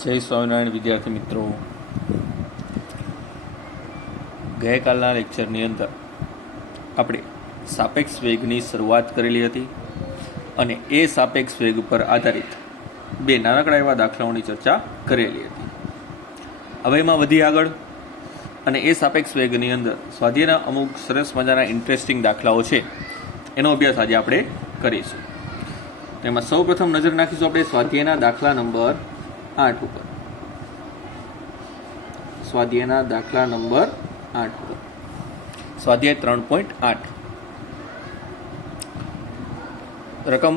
જય સ્વામિનારાયણ વિદ્યાર્થી મિત્રો, ગઈકાલના લેક્ચરની અંદર આપણે સાપેક્ષ વેગની શરૂઆત કરેલી હતી અને એ સાપેક્ષ વેગ પર આધારિત બે નાનકડા એવા દાખલાઓની ચર્ચા કરેલી હતી. હવે એમાં વધી આગળ અને એ સાપેક્ષ વેગની અંદર સ્વાધ્યાયના અમુક સરસ મજાના ઇન્ટરેસ્ટિંગ દાખલાઓ છે, એનો અભ્યાસ આજે આપણે કરીશું. તેમાં સૌ પ્રથમ નજર નાખીશું આપણે સ્વાધ્યાયના દાખલા નંબર 8 ઉપર. સ્વાધ્યાયના દાખલા નંબર 8 ઉપર, સ્વાધ્યાય 3.8 રકમ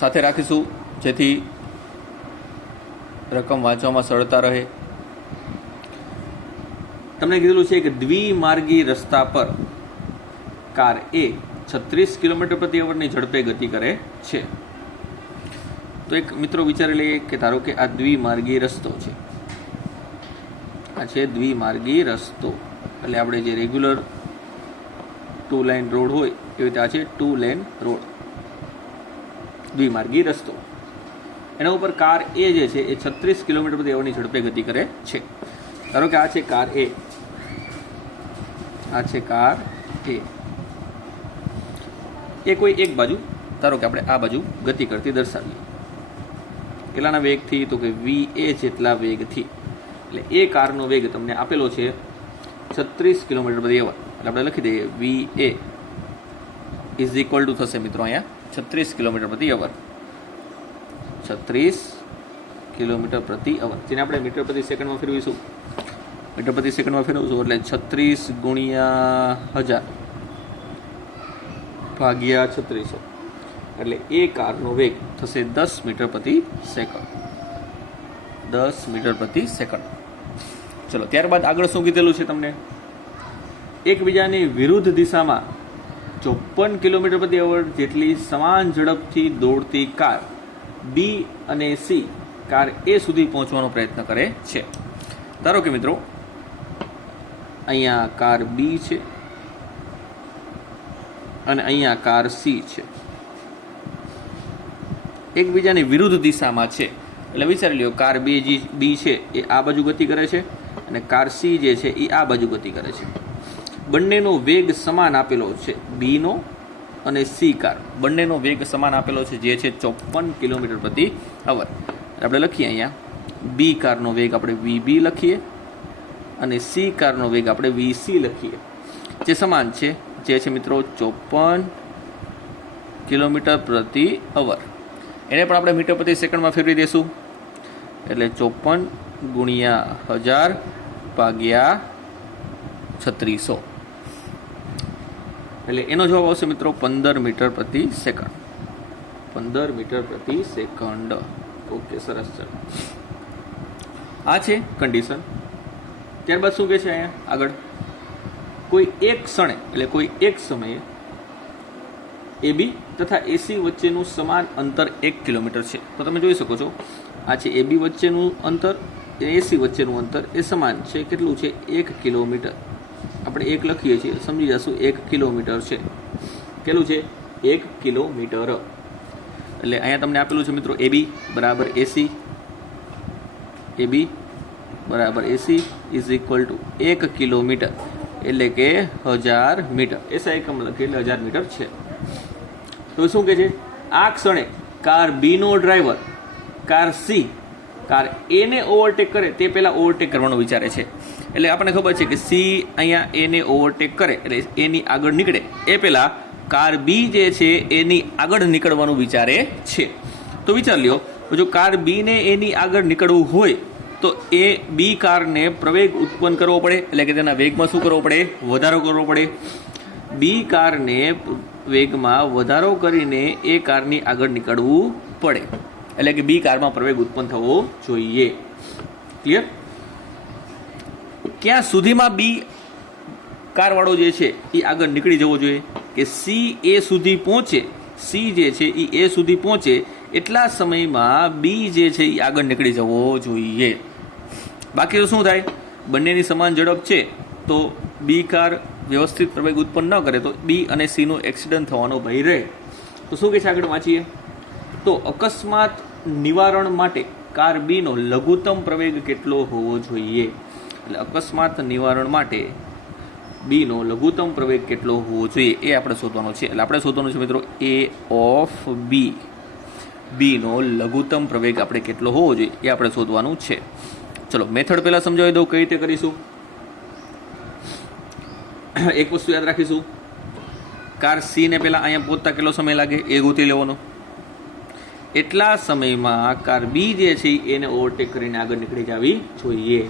સાથે રાખીશું જેથી રકમ વાંચવામાં સરળતા રહે. તમને કીધેલું છે કે દ્વિમાર્ગી રસ્તા પર કાર એ 36 કિલોમીટર પ્રતિ અવરની ઝડપે ગતિ કરે છે. તો એક મિત્રો વિચારી લઈએ કે ધારો કે આ દ્વિમાર્ગી રસ્તો છે, આ છે દ્વિમાર્ગી રસ્તો, એટલે આપણે જે રેગ્યુલર 2 લાઇન રોડ હોય એવી રીતે આ છે 2 લેન રોડ, દ્વિમાર્ગી રસ્તો. એના ઉપર કાર એ જે છે એ 36 કિલોમીટર પ્રતિ અવરની ઝડપે ગતિ કરે છે. ધારો કે આ છે કાર એ, આ છે કાર એ કોઈ એક બાજુ, ધારો કે આપણે આ બાજુ ગતિ કરતી દર્શાવીએ. કેટલાના વેગથી? તો કે VA જેટલા વેગથી. એટલે એ કારનો વેગ તમને આપેલો છે 36 કિલોમીટર પ્રતિ અવર. એટલે આપણે લખી દઈએ VA ઇઝ ઇક્વલ ટુ થશે મિત્રો અહીંયા 36 કિલોમીટર પ્રતિ અવર, 36 કિલોમીટર પ્રતિ અવર, જેને આપણે મીટર પ્રતિ સેકન્ડમાં ફેરવીશું. મીટર પ્રતિ સેકન્ડમાં ફેરવશું એટલે 36 ગુણ્યા 1000 ભાગ્યા 3600, એટલે એ કારનો વેગ થશે 10 મીટર પ્રતિ સેકન્ડ, 10 મીટર પ્રતિ સેકન્ડ. ચલો, ત્યારબાદ આગળ શું કીધેલું છે તમને? એકબીજાની વિરુદ્ધ દિશામાં 54 કિલોમીટર પ્રતિ અવર જેટલી સમાન ઝડપથી દોડતી કાર બી અને સી કાર એ સુધી પહોંચવાનો પ્રયત્ન કરે છે. ધારો કે મિત્રો અહીંયા કાર બી છે અને અહીંયા કાર સી છે, એકબીજાની વિરુદ્ધ દિશામાં છે. એટલે વિચારી લ્યો, કાર બી છે એ આ બાજુ ગતિ કરે છે અને કાર સી જે છે એ આ બાજુ ગતિ કરે છે. બંનેનો વેગ સમાન આપેલો છે, બીનો અને સી કાર બંનેનો વેગ સમાન આપેલો છે, જે છે 54 કિલોમીટર પ્રતિ અવર. આપણે લખીએ અહીંયા બી કારનો વેગ આપણે VB લખીએ અને સી કારનો વેગ આપણે VC લખીએ, જે સમાન છે, જે છે મિત્રો 54 કિલોમીટર પ્રતિ અવર. એને પણ આપણે મીટર પ્રતિ સેકન્ડમાં ફેરવી દઈશું, એટલે 54 ગુણ્યા 1000 ભાગ્યા 3600, એટલે એનો જવાબ આવશે મિત્રો 15 મીટર પ્રતિ સેકન્ડ, 15 મીટર પ્રતિ સેકન્ડ. ઓકે, સરસ. ચાલો, આ છે કન્ડિશન. ત્યારબાદ શું કહે છે અહીંયા આગળ? કોઈ એક ક્ષણે એટલે કોઈ એક સમયે AB તથા AC વચ્ચેનું સમાન અંતર 1 કિલોમીટર છે. તો તમે જોઈ શકો છો, આ છે AB વચ્ચેનું અંતર, AC વચ્ચેનું અંતર એ સમાન છે. કેટલું છે? 1 કિલોમીટર. આપણે 1 લખીએ છીએ, સમજી જશું 1 કિલોમીટર છે. કેટલું છે? 1 કિલોમીટર. એટલે અહીંયા તમને આપેલું છે મિત્રો AB બરાબર AC, AB બરાબર AC is equal to 1 kilometre એટલે કે 1000 મીટર. એસા એકમ લખીએ એટલે 1000 મીટર છે. તો શું કહે છે? આ ક્ષણે કાર બી નો ડ્રાઈવર કાર સી કાર એ ને ઓવરટેક કરે તે પહેલા ઓવરટેક કરવાનો વિચારે છે. એટલે આપણને ખબર છે કે સી અહીંયા એ ને ઓવરટેક કરે એટલે એની આગળ નીકળે એ પહેલા કાર બી જે છે એની આગળ નીકળવાનું વિચારે છે. તો વિચાર લ્યો, જો કાર બી ને એની આગળ નીકળવું હોય તો એ બી કારને પ્રવેગ ઉત્પન્ન કરવો પડે, એટલે કે તેના વેગમાં શું કરવો પડે? વધારો કરવો પડે. બી કારને વેગમાં વધારો કરીને એ કારની આગળ નીકળવું પડે, એટલે કે બી કારમાં પ્રવેગ ઉત્પન્ન થવો જોઈએ. ક્લિયર? ક્યાં સુધીમાં બી કારવાળો જે છે એ આગળ નીકળી જવો જોઈએ? કે સી એ સુધી પહોંચે, સી જે છે એ એ સુધી પહોંચે એટલા સમયમાં બી જે છે એ આગળ નીકળી જવો જોઈએ. બાકી તો શું થાય? બંનેની સમાન ઝડપ છે તો બી કાર વ્યવસ્થિત પ્રવેગ ઉત્પન્ન ન કરે તો બી અને સીનું એક્સિડન્ટ થવાનો ભય રહે. તો શું કહે છે આગળ વાંચીએ? તો અકસ્માત નિવારણ માટે કાર બીનો લઘુત્તમ પ્રવેગ કેટલો હોવો જોઈએ? એટલે અકસ્માત નિવારણ માટે બીનો લઘુત્તમ પ્રવેગ કેટલો હોવો જોઈએ એ આપણે શોધવાનો છે. એટલે આપણે શોધવાનું છે મિત્રો એ ઓફ બીનો લઘુત્તમ પ્રવેગ આપણે કેટલો હોવો જોઈએ એ આપણે શોધવાનું છે. ચલો મેથડ પહેલાં સમજાવી દઉં કઈ રીતે કરીશું. એક વસ્તુ યાદ રાખીશું, કાર સી ને પહેલાં અહીંયા પહોંચતા કેટલો સમય લાગે એ ગોતી લેવાનો. એટલા સમયમાં કાર બી જે છે એને ઓવરટેક કરીને આગળ નીકળી જવી જોઈએ.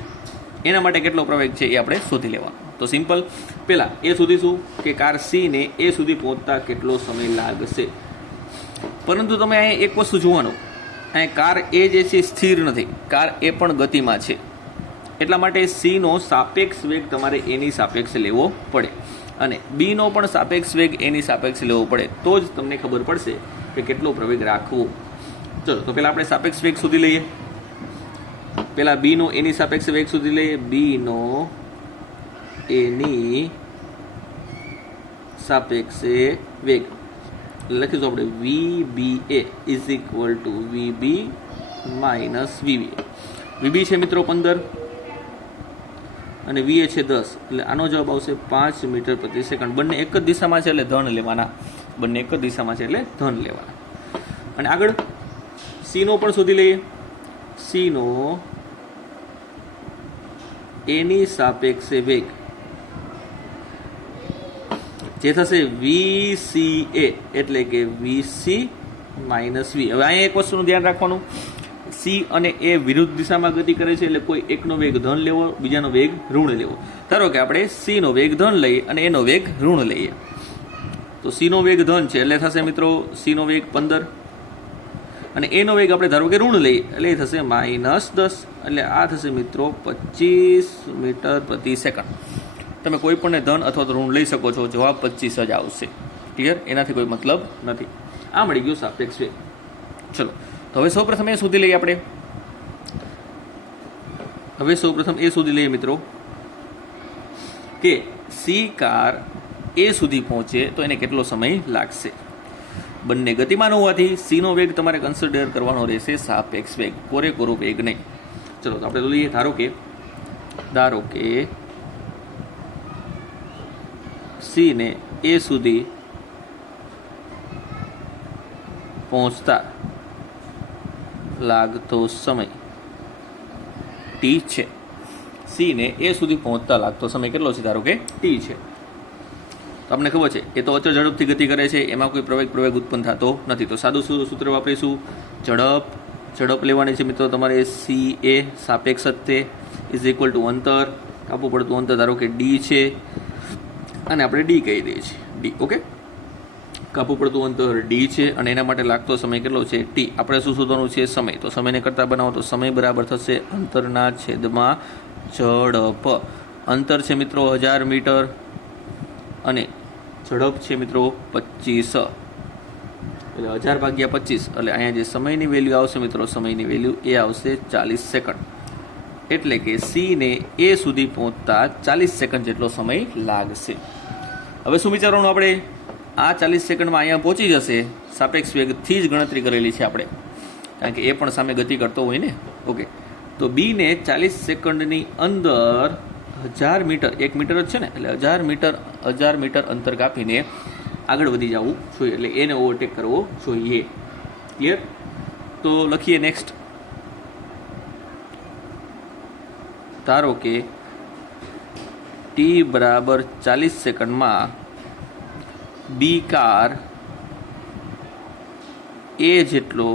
એના માટે કેટલો પ્રવેગ છે એ આપણે શોધી લેવાનો. તો સિમ્પલ, પહેલાં એ શોધીશું કે કાર સી ને એ સુધી પહોંચતા કેટલો સમય લાગશે. પરંતુ તમે અહીંયા એક વસ્તુ જોવાનું, અહીંયા કાર એ જે છે સ્થિર નથી, કાર એ પણ ગતિમાં છે. એટલા માટે સીનો સાપેક્ષ વેગ તમારે એની સાપેક્ષે લેવો પડે અને બીનો પણ સાપેક્ષ વેગ એની સાપેક્ષે લેવો પડે, તો જ તમને ખબર પડશે કે કેટલો પ્રવેગ રાખવો. ચલો તો પહેલાં આપણે સાપેક્ષ વેગ શોધી લઈએ. પહેલાં બીનો એની સાપેક્ષે વેગ શોધી લઈએ. બીનો એની સાપેક્ષે વેગ લખીશું આપણે VBA is equal to VB minus VBA. VB છે મિત્રો 15 અને VA છે 10, એટલે આનો જવાબ આવશે 5 મીટર પ્રતિ સેકન્ડ. બંને એક જ દિશામાં છે એટલે ધન લેવાના. બંને એક જ દિશામાં છે એટલે ધન લેવાના. અને આગળ સીનો પણ શોધી લઈએ. સીનો એની સાપેક્ષે વેગ જે થશે VCA એટલે કે VC માઇનસ V. હવે અહીંયા એક વસ્તુનું ધ્યાન રાખવાનું, સી અને એ વિરુદ્ધ દિશામાં ગતિ કરે છે એટલે કોઈ એકનો વેગ ધન લેવો, બીજાનો વેગ ઋણ લેવો. ધારો કે આપણે સીનો વેગ ધન લઈએ અને એનો વેગ ઋણ લઈએ. તો સીનો વેગ ધન છે એટલે થશે મિત્રો સીનો વેગ 15 અને એનો વેગ આપણે ધારો કે ઋણ લઈએ એટલે એ થશે -10, એટલે આ થશે મિત્રો 25 મીટર પ્રતિ સેકન્ડ. તમે કોઈ પણ ધન અથવા તો ઋણ લઈ શકો છો, જવાબ 25 જ આવશે. ક્લિયર? એનાથી કોઈ મતલબ નથી. આ મળી ગયું સાપેક્ષ વેગ. ચલો તો હવે સૌપ્રથમ એ શોધી લઈએ આપણે. હવે સૌપ્રથમ એ શોધી લઈએ મિત્રો કે સી કાર એ સુધી પહોંચે તો એને કેટલો સમય લાગશે. બંને ગતિમાન હોવાથી સીનો વેગ તમારે કન્સિડર કરવાનો રહેશે સાપેક્ષ વેગ, કોરેકોરો વેગ નહીં. ચલો તો આપણે લઈએ. ધારો કે સી ને એ સુધી પહોંચતા લાગતો સમય ટી છે. સી ને એ સુધી પહોંચતા લાગતો સમય કેટલો છે? ધારો કે ટી છે. તમને ખબર છે એ તો અચળ ઝડપથી ગતિ કરે છે, એમાં કોઈ પ્રવેગ ઉત્પન્ન થતો નથી. તો સાદું સૂત્ર વાપરીશું. ઝડપ લેવાની છે મિત્રો તમારે CA સાપેક્ષ તે ઇઝ ઇક્વલ ટુ અંતર, કાપવું પડતું અંતર ધારો કે D છે અને આપણે D કહી દઈએ છીએ. D ઓકે, કાપવું પડતું અંતર D છે અને એના માટે લાગતો સમય કેટલો છે? T. આપણે શું શોધવાનું છે? સમય. તો સમયને કરતા બનાવો તો સમય બરાબર થશે અંતરના છેદમાં ઝડપ. અંતર છે મિત્રો 1000 મીટર અને ઝડપ છે મિત્રો 25, એટલે 1000 ભાગ્યા 25, એટલે અહીંયા જે સમયની વેલ્યુ આવશે મિત્રો, સમયની વેલ્યુ એ આવશે 40 સેકન્ડ. એટલે કે સી ને એ સુધી પહોંચતા 40 સેકન્ડ જેટલો સમય લાગશે. હવે શું વિચારવાનું આપણે? આ 40 સેકન્ડમાં અહીંયા પહોંચી જશે. સાપેક્ષ વેગથી જ ગણતરી કરેલી છે આપણે, કારણ કે એ પણ સામે ગતિ કરતો હોય ને. ઓકે, તો બી ને 40 સેકન્ડની અંદર 1000 મીટર, 1 મીટર જ છે ને, એટલે 1000 મીટર અંતર કાપીને આગળ વધી જવું જોઈએ, એટલે એને ઓવરટેક કરવો જોઈએ. ક્લિયર? તો લખીએ નેક્સ્ટ. ધારો કે ટી બરાબર 40 સેકન્ડમાં બી કાર એ જેટલો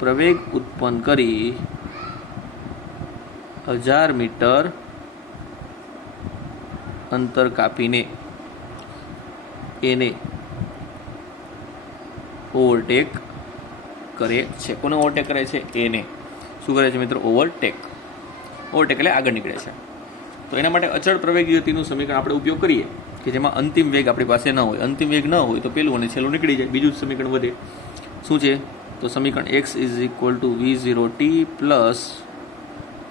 પ્રવેગ ઉત્પન્ન કરી 1000 મીટર અંતર કાપીને એને ઓવરટેક કરે છે. કોને ઓવરટેક કરે છે? એને. શું કરે છે મિત્રો? ઓવરટેક એટલે આગળ નીકળે છે. તો એના માટે અચળ પ્રવેગી ગતિનું સમીકરણ આપણે ઉપયોગ કરીએ કે જેમાં અંતિમ વેગ આપણી પાસે ન હોય. અંતિમ વેગ ન હોય તો પેલું અને છેલ્લું નીકળી જાય, બીજું સમીકરણ વધે. શું છે? તો સમીકરણ x is equal to V0t plus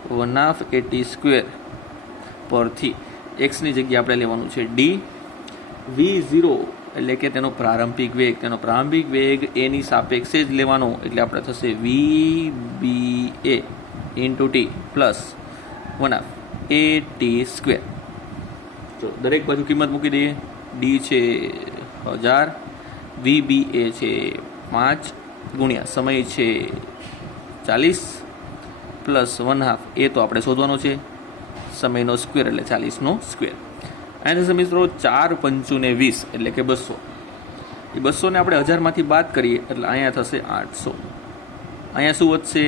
1/2 પરથી એક્સની જગ્યાએ આપણે લેવાનું છે D. V0 એટલે કે તેનો પ્રારંભિક વેગ એની સાપેક્ષે જ લેવાનો, એટલે આપણે થશે VBA into T plus 1/8t². જો દરેક બાજુ કિંમત મૂકી દઈએ. ડી છે 1000, VBA છે 5 ગુણ્યા સમય છે 40 પ્લસ 1/2 એ તો આપણે શોધવાનો છે, સમયનો સ્ક્વેર એટલે 40નો સ્ક્વેર. અહીંયા થશે મિત્રો 4 × 5 = 20 એટલે કે 200. એ 200 ને આપણે 1000માંથી બાદ કરીએ એટલે અહીંયા થશે 800. અહીંયા શું વધશે?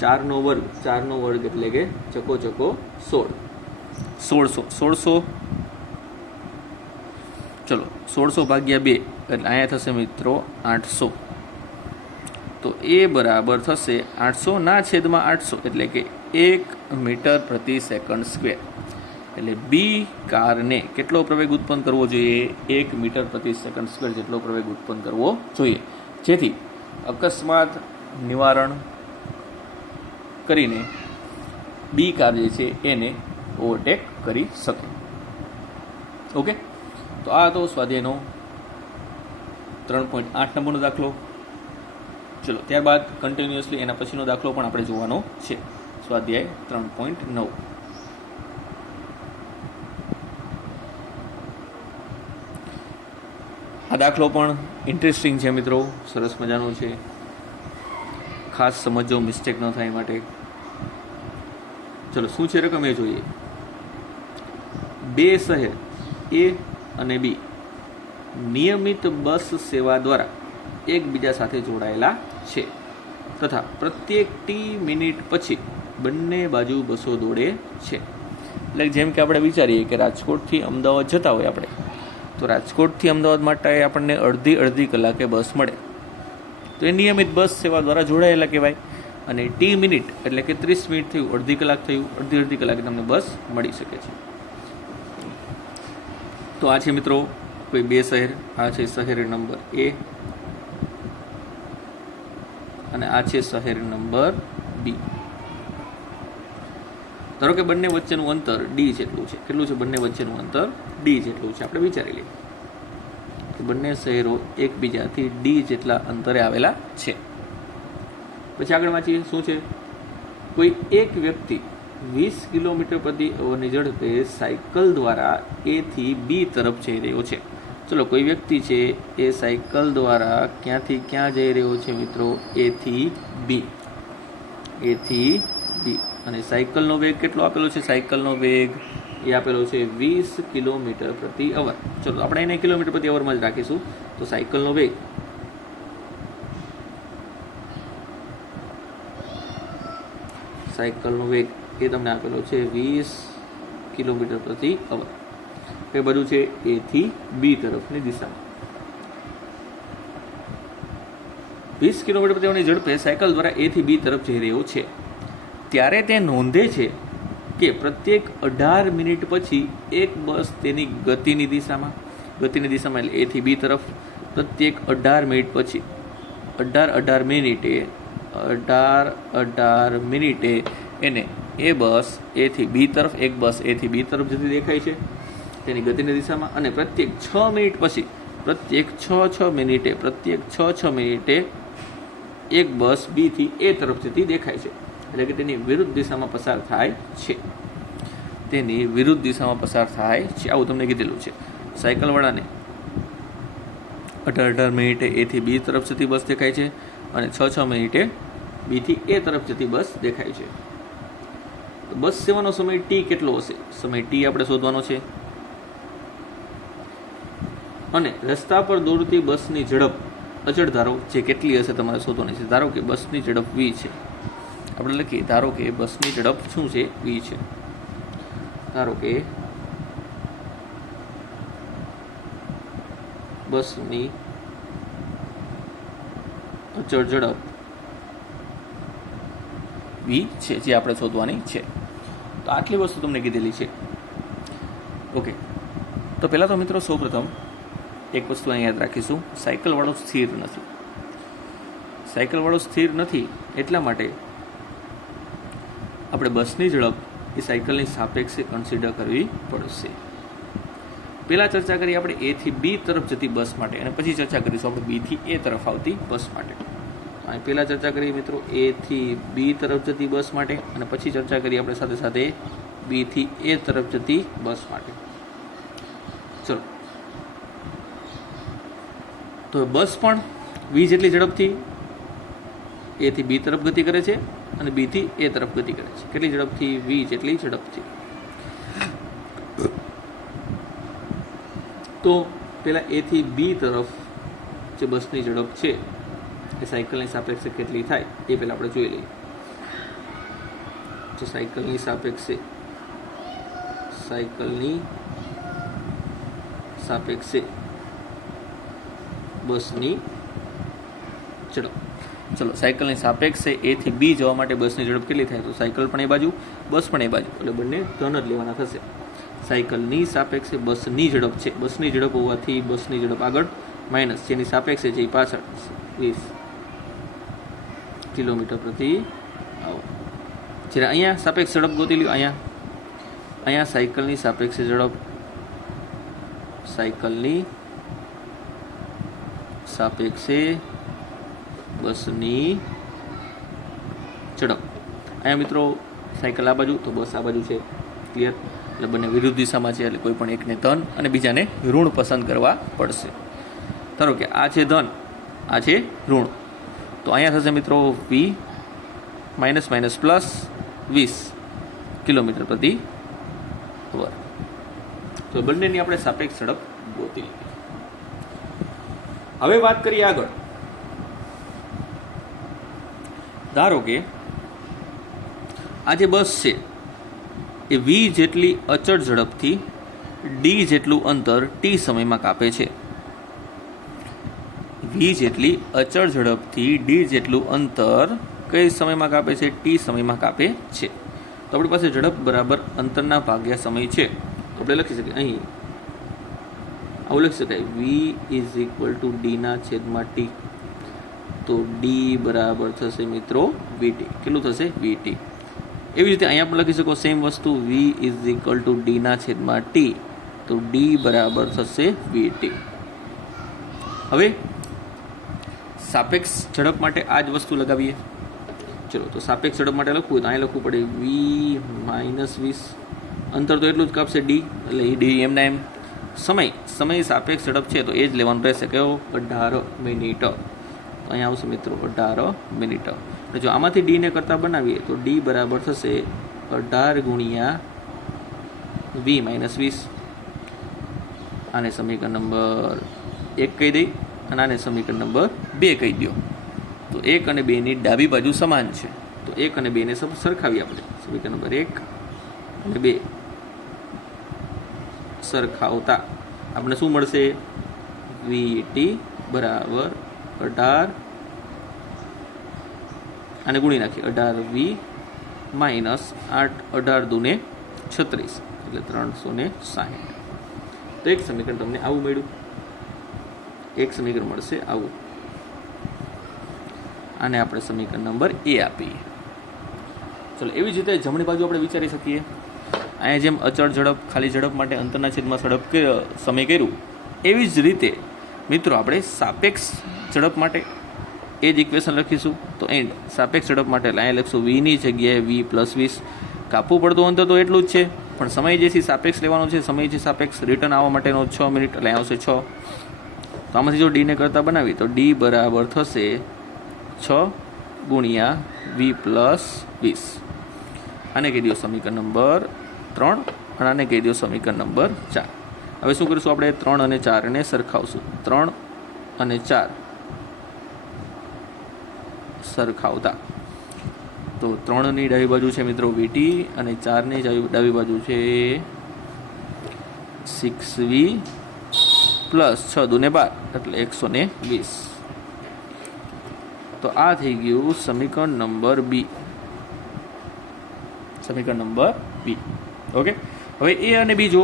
4નો વર્ગ એટલે કે ચકો 16. ચલો 1600 ભાગ્યા 2 એટલે અહીંયા થશે મિત્રો 800. તો એ બરાબર થશે 800/800 એટલે કે 1 મીટર પ્રતિ સેકન્ડ સ્ક્વેર. એટલે બી કારને કેટલો પ્રવેગ ઉત્પન્ન કરવો જોઈએ? 1 મીટર પ્રતિ સેકન્ડ સ્ક્વેર જેટલો પ્રવેગ ઉત્પન્ન કરવો જોઈએ, જેથી અકસ્માત નિવારણ કરીને બી કાર જે છે એને ઓવરટેક કરી શકે. ઓકે, તો આ તો સ્વાધ્યાયનો 3.8 નંબરનો દાખલો. ચલો ત્યારબાદ કન્ટિન્યુઅસલી એના પછીનો દાખલો પણ આપણે જોવાનો છે, સ્વાધ્યાય 3.9. આ દાખલો પણ ઇન્ટરેસ્ટિંગ છે મિત્રો, સરસ મજાનો છે, ખાસ સમજો, મિસ્ટેક ન થાય માટે. ચલો શું છે રકમ એ જોઈએ. 2 શહેર એ અને બી નિયમિત બસ સેવા દ્વારા એકબીજા સાથે જોડાયેલા છે તથા પ્રત્યેક ટી મિનિટ પછી બંને બાજુ બસો દોડે છે. એટલે જેમ કે આપણે વિચારીએ કે રાજકોટથી અમદાવાદ જતા હોય આપણે, તો રાજકોટથી અમદાવાદ માટે આપણને અડધી કલાકે બસ મળે, તો એ નિયમિત બસ સેવા દ્વારા જોડાયેલા કહેવાય. અને ટી મિનિટ એટલે કે 30 મિનિટ થયું, અડધી કલાક થયું, અડધી કલાકે તમને બસ મળી શકે છે. તો આ છે મિત્રો કોઈ 2 શહેર, આ છે શહેર નંબર એ અને આ છે શહેર નંબર બી. ધારો કે બંને વચ્ચેનું અંતર ડી જેટલું છે. કેટલું છે? બંને વચ્ચેનું અંતર ડી જેટલું છે. આપણે વિચારી લઈએ કે બંને શહેરો એકબીજાથી ડી જેટલા અંતરે આવેલા છે. પછી આગળ વાંચીએ શું છે. કોઈ એક વ્યક્તિ 20 કિલોમીટર પ્રતિ અવરની ઝડપે સાયકલ દ્વારા એ થી બી તરફ જઈ રહ્યો છે. ચલો કોઈ વ્યક્તિ છે એ સાયકલ દ્વારા ક્યાંથી ક્યાં જઈ રહ્યો છે મિત્રો? એ થી બી. અને સાયકલનો વેગ કેટલો આપેલો છે? સાયકલનો વેગ એ આપેલો છે 20 કિલોમીટર પ્રતિ અવર. ચલો આપણે એને કિલોમીટર પ્રતિ અવરમાં જ રાખીશું. તો સાયકલનો વેગ એ તમને આપેલો છે 20 કિલોમીટર પ્રતિ અવર. એ બધું છે એ થી બી તરફની દિશામાં. 20 કિલોમીટર પ્રતિ અવરની ઝડપે સાયકલ દ્વારા એ થી બી તરફ જઈ રહ્યો છે. ત્યારે તે નોંધે છે કે પ્રત્યેક 18 મિનિટ પછી એક બસ તેની ગતિની દિશામાં એટલે એ થી બી તરફ પ્રત્યેક 18 મિનિટ પછી 18 મિનિટે એને એ બસ એ થી બી તરફ જતી દેખાય છે તેની ગતિની દિશામાં. અને પ્રત્યેક 6 મિનિટ પછી પ્રત્યેક 6 મિનિટે એક બસ બી થી એ તરફ જતી દેખાય છે. એટલે કે તેની વિરુદ્ધ દિશામાં પસાર થાય છે. આવું તમને કીધેલું છે. સાયકલવાળાને 18 મિનિટે એ થી બી તરફ જતી બસ દેખાય છે અને 6 મિનિટે બી થી એ તરફ જતી બસ દેખાય છે. બસ સેવાનો સમય ટી કેટલો હશે? સમય ટી આપણે શોધવાનો છે. અને રસ્તા પર દોડતી બસની ઝડપ અચળ ધારો જે કેટલી હશે તમારે શોધવાની છે. ધારો કે બસની ઝડપ v છે. આપણે લખીએ ધારો કે બસની ઝડપ શું છે? v છે. ધારો કે બસની અચળ ઝડપ v છે, જે આપણે શોધવાની છે. તો આટલી વસ્તુ તમને કીધેલી છે. ઓકે, તો પહેલાં તો મિત્રો સૌપ્રથમ એક વસ્તુ અહીં યાદ રાખીશું, સાયકલવાળો સ્થિર નથી એટલા માટે આપણે બસની ઝડપ એ સાયકલની સાપેક્ષે કન્સિડર કરવી પડશે. પહેલાં ચર્ચા કરી આપણે A થી B તરફ જતી બસ માટે અને પછી ચર્ચા કરીશું આપણે B થી A તરફ આવતી બસ માટે. અને પહેલાં ચર્ચા કરી મિત્રો A થી B તરફ જતી બસ માટે અને પછી ચર્ચા કરી આપણે સાથે સાથે B થી A તરફ જતી બસ માટે. ચલો, તો બસ પણ V જેટલી ઝડપથી A થી B તરફ ગતિ કરે છે અને B થી A તરફ ગતિ કરે છે. કેટલી ઝડપથી? V જેટલી ઝડપથી. તો પહેલાં A થી B તરફ જે બસની ઝડપ છે એ સાયકલની સાપેક્ષે કેટલી થાય એ પહેલાં આપણે જોઈ લઈએ. તો સાયકલની સાપેક્ષે બસની ઝડપ. ચલો, સાયકલની સાપેક્ષે A થી B જવા માટે બસની ઝડપ કેટલી થાય? તો સાયકલ પણ એ બાજુ, બસ પણ એ બાજુ, એટલે બંને ધન જ લેવાના થશે. સાયકલની સાપેક્ષે બસની ઝડપ છે. બસની ઝડપ હોવાથી બસની ઝડપ આગળ માઇનસ જેની સાપેક્ષે છે એ પાછળ 20 કિલોમીટર પ્રતિ આવો. જ્યારે અહીંયા સાપેક્ષ ઝડપ ગોતી લ્યો. અહીંયા સાયકલની સાપેક્ષે ઝડપ, સાયકલની સાપેક્ષે બસની ઝડપ. અહીંયા મિત્રો સાયકલ આ બાજુ તો બસ આ બાજુ છે. ક્લિયર? એટલે બંને વિરુદ્ધ દિશામાં છે, એટલે કોઈ પણ એકને ધન અને બીજાને ઋણ પસંદ કરવા પડશે. ધારો કે આ છે ધન, આ છે ઋણ, તો અહીંયા થશે મિત્રો V minus minus plus 20 kilometre પ્રતિ અવર. તો બંનેની આપણે સાપેક્ષ ઝડપ ગોતી લીધી. હવે વાત કરીએ આગળ. ધારો કે આ જે બસ છે એ V જેટલી અચળ ઝડપથી D જેટલું અંતર T સમયમાં કાપે છે. V જેટલી અચળ ઝડપથી D જેટલું અંતર કઈ સમયમાં કાપે છે? T સમયમાં કાપે છે. તો આપણી પાસે ઝડપ બરાબર અંતરના ભાગ્યા સમય છે. તો આપણે લખી શકીએ અહીં આવું લખી શકાય, V is equal to D ના છેદમાં T. તો D બરાબર થશે મિત્રો VT. કેટલું થશે? VT. એવી રીતે અહીંયા પણ લખી શકો સેમ વસ્તુ, V is equal to D ના છેદમાં T. તો D બરાબર થશે VT. હવે સાપેક્ષ ઝડપ માટે આ જ વસ્તુ લગાવીએ. ચલો, તો સાપેક્ષ ઝડપ માટે લખવું તો અહીંયા લખવું પડે V માઇનસ 20. અંતર તો એટલું જ કાપશે D, એટલે D એમના એમ. સમય સાપેક્ષ ઝડપ છે તો એ જ લેવાનું રહેશે. કયો? 18 મિનિટ. તો અહીંયા આવશે મિત્રો 18 મિનિટ. જો આમાંથી D ને કરતા બનાવીએ તો D બરાબર થશે 18 ગુણ્યા V માઇનસ 20. આને સમીકરણ નંબર 1 કહી દઈ અને આને સમીકરણ નંબર 2 કહી દો. તો 1 અને 2 ની ડાબી બાજુ સમાન છે, તો 1 અને 2 ને સરખાવીએ આપણે. સમીકરણ નંબર 1 અને 2 સરખાવતા આપણે શું મળશે? VT બરાબર 18, આને ગુણી નાખીએ 18V માઇનસ 18 દુને 36 એટલે 360. તો એક સમીકરણ તમને આવું મળ્યું, એક સમીકરણ મળશે આવું. આને આપણે સમીકરણ નંબર A આપીએ. ચલો, એવી જ રીતે જમણી બાજુ આપણે વિચારી શકીએ. અહીંયા જેમ અચળ ઝડપ, ખાલી ઝડપ માટે અંતરના છેદમાં ઝડપ સમય કર્યું, એવી જ રીતે મિત્રો આપણે સાપેક્ષ ઝડપ માટે એ જ ઇક્વેશન લખીશું. તો એન્ડ સાપેક્ષ ઝડપ માટે અહીંયા લખીશું V ની જગ્યાએ V પ્લસ 20. કાપવું પડતું અંતર તો એટલું જ છે, પણ સમય જે છે સાપેક્ષ લેવાનો છે. સમય છે સાપેક્ષ, રિટર્ન આવવા માટેનો 6 મિનિટ, એટલે આવશે 6. તો આમાંથી જો D ને કરતા બનાવી તો D બરાબર થશે 6 ગુણ્યા V પ્લસ 20. આને કહી દો સમીકરણ નંબર 3 અને આને કહી દો સમીકરણ નંબર 4. હવે શું કરીશું આપણે? 3 અને 4 ને સરખાવશું. 3 અને 4 સરખાવતા તો 3 ની ડાબી બાજુ છે મિત્રો VT અને 4 ની ડાબી બાજુ છે 6V પ્લસ 6 દુને 12 એટલે 120. તો આ થઈ ગયું સમીકરણ નંબર B. સમીકરણ નંબર B. ઓકે, હવે A અને B જો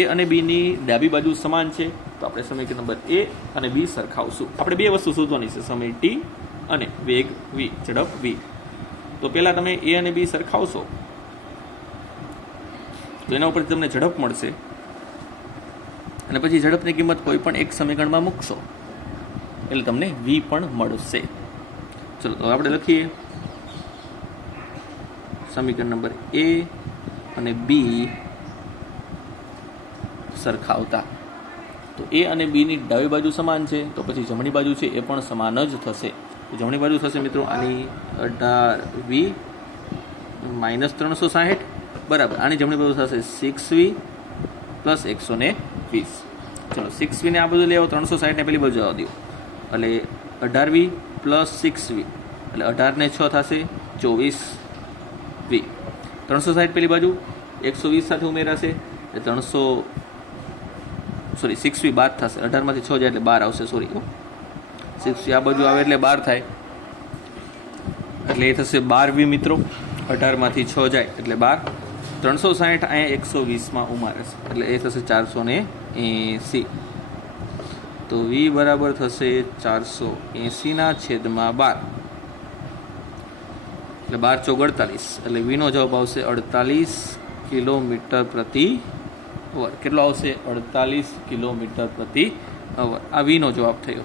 A અને B ની ડાબી બાજુ સમાન છે તો આપણે સમીકરણ નંબર A અને B સરખાવશું. આપણે બે વસ્તુ શોધવાની છે, સમય T અને વેગ V, ઝડપ V. તો પહેલા તમે A અને B સરખાવશો તો એના ઉપરથી તમને ઝડપ મળશે. અને પછી ઝડપની કિંમત કોઈ પણ એક સમીકરણમાં મૂકશો એટલે તમને v પણ મળશે. ચલો તો આપણે લખીએ સમીકરણ નંબર a અને b સરખાવતા. તો a અને b ની ડાબી બાજુ સમાન છે તો પછી જમણી બાજુ છે એ પણ સમાન જ થશે. તો જમણી બાજુ થશે મિત્રો આની 18v માઇનસ 360 બરાબર. આની જમણી બાજુ થશે 6v પ્લસ 120. ચલો 6v ને આ બાજુ લઈ આવો, 360 ને પેલી બાજુ આવવા દો એટલે 18v પ્લસ 6v એટલે 18 ને 6 થશે 24v. 360 પેલી બાજુ 120 સાથે ઉમેરાશે એટલે 6v બાદ થશે, 18 માંથી 6 જાય એટલે 12 આવશે. 6v આ બાજુ આવે એટલે 12 થાય એટલે એ થશે 12v મિત્રો. 18 માંથી 6 જાય એટલે 12. 360 અહીંયા 120 ઉમારશે એટલે એ થશે 480. તો v બરાબર થશે 480/12 એટલે 12 ચોક 48 એટલે v નો જવાબ આવશે 48 કિલોમીટર પ્રતિ અવર. કેટલો આવશે? 48 કિલોમીટર પ્રતિ અવર. આ v નો જવાબ થયો.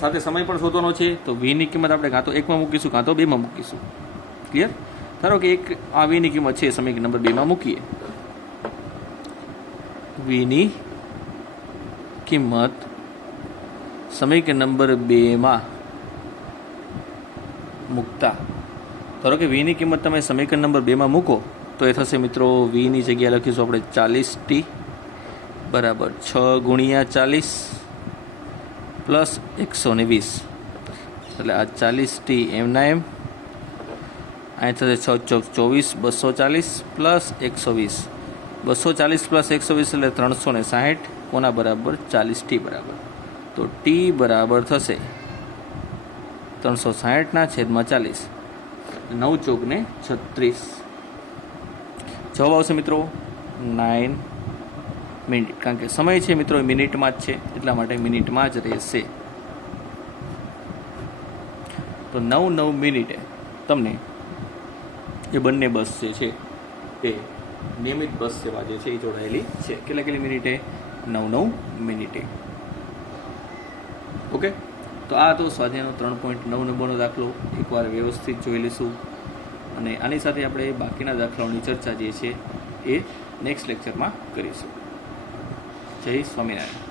સાથે સમય પણ શોધવાનો છે તો v ની કિંમત આપણે કાં તો 1 માં મૂકીશું કાં તો 2 માં મૂકીશું. ક્લિયર? ધારો કે આ v ની કિંમત છે સમીકરણ નંબર 2 માં મૂકીએ. v ની કિંમત સમીકરણ નંબર 2 માં મૂકતા ધારો કે v ની કિંમત તમે સમીકરણ નંબર 2 માં મૂકો તો એ થશે મિત્રો v ની જગ્યાએ લખીશું આપણે 40t બરાબર 6 ગુણ્યા 40 પ્લસ 120 એટલે આ 40t એમના એમ. અહીં થશે 6 ચોક 24 240 પ્લસ 120 240 પ્લસ 120 એટલે 360 કોના બરાબર? 40t બરાબર. તો t બરાબર થશે 360/40 9 ચોક ને 36. જવાબ આવશે મિત્રો 9 મિનિટ. કારણ કે સમય છે મિત્રો મિનિટમાં જ છે એટલા માટે મિનિટમાં જ રહેશે. તો 9 મિનિટે તમને એ બંને બસ જે છે તે નિયમિત બસ સેવા જે છે એ જોડાયેલી છે. કેટલી મિનિટે? 9 મિનિટે. ઓકે, તો આ તો સ્વાધ્યાયનો 3.9 નંબરનો દાખલો એકવાર વ્યવસ્થિત જોઈ લઈશું અને આની સાથે આપણે બાકીના દાખલાઓની ચર્ચા જે છે એ નેક્સ્ટ લેક્ચરમાં કરીશું. જય સ્વામિનારાયણ.